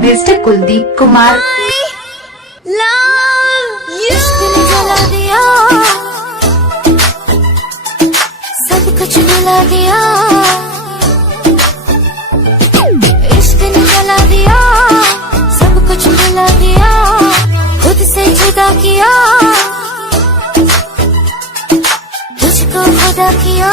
Mister Kuldeep Kumar. इश्क ने जला दिया, सब कुछ मिला दिया। इश्क ने जला दिया, सब कुछ मिला दिया। खुद से जुदा किया, तुझको खुदा किया।